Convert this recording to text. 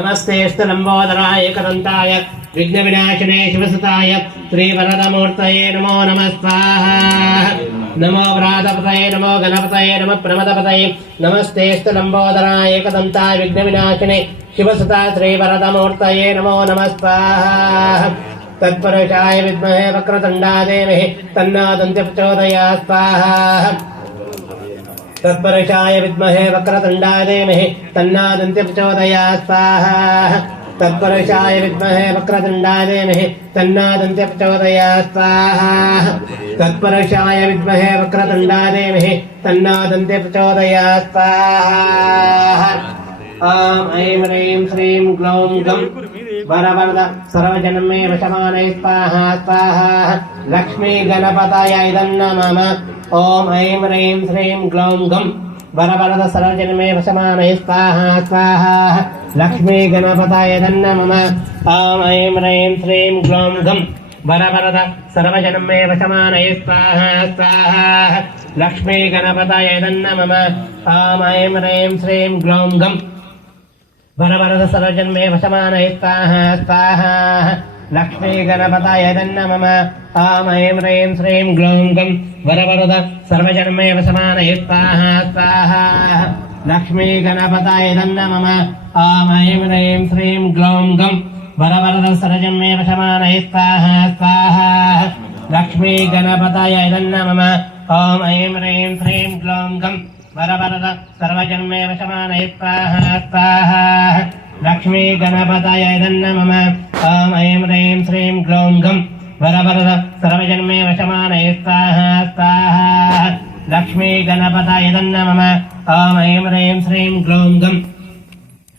नमस्तेऽस्तु लम्बोदराय एकदन्ताय विघ्नविनाशिने शिवसुताय श्रीवरदमूर्तये नमो नमः स्वाहा। नमो व्रातपतये नमो गणपतये नमः प्रमदपतये। नमस्तेऽस्तु लम्बोदराय एकदन्ताय विघ्नविनाशिने शिवसुता श्रीवरदमूर्तये नमो नमः स्वाहा। तत्पुरुषाय विद्महे वक्रतुण्डाय धीमहि तन्नो दन्ति प्रचोदयात् स्वाहा। तत्पुरुषाय विद्महे वक्रतुण्डाय धीमहि तन्नो दन्ति प्रचोदयात् स्वाहा। तत्पुरुषाय विद्महे वक्रतुण्डाय धीमहि तन्नो दन्ति प्रचोदयात् स्वाहा। तत्पुरुषाय विद्महे वक्रतुण्डाय धीमहि तन्नो दन्ति प्रचोदयात् स्वाहा। ॐ ऐं ह्रीं श्रीं ग्लौं गं वरवरद सर्वजनमे वशमानये स्वाहा स्वाहा। लक्ष्मी गणपतये नमः। ॐ ऐं ह्रीं श्रीं ग्लौं गं वरवरद सर्वजनमे वशमानये स्वाहा स्वाहा। लक्ष्मी गणपतये नमः। ॐ ऐं ह्रीं श्रीं ग्लौं गं वरवरद सर्वजनमे वशमानये स्वाहा स्वाहा। लक्ष्मी गणपतये नमः। ॐ ऐं ह्रीं श्रीं ग्लौं गं वरवरद सर्वजन्मे वशमानये स्वाहा स्वाहा। लक्ष्मी गणपतये नमः। ॐ ऐं ह्रीं श्रीं ग्लौं गं वरवरद सर्वजन्मे वशमानये स्वाहा स्वाहा। लक्ष्मी गणपतये नमः। ॐ ऐं ह्रीं श्रीं ग्लौं गं वरवरद सर्वजन्मे वशमानये स्वाहा स्वाहा। लक्ष्मी गणपतये नमः। ॐ ऐं ह्रीं श्रीं ग्लौं गं वरवरद सर्वजन्मे वशमानये स्वाहा स्वाहा। लक्ष्मी गणपतये नमः। ॐ ऐं ह्रीं श्रीं ग्लौं गं वरवरद सर्वजन्मे वशमानये स्वाहा स्वाहा। लक्ष्मी गणपतये नमः। ॐ ऐं ह्रीं श्रीं ग्लौं गं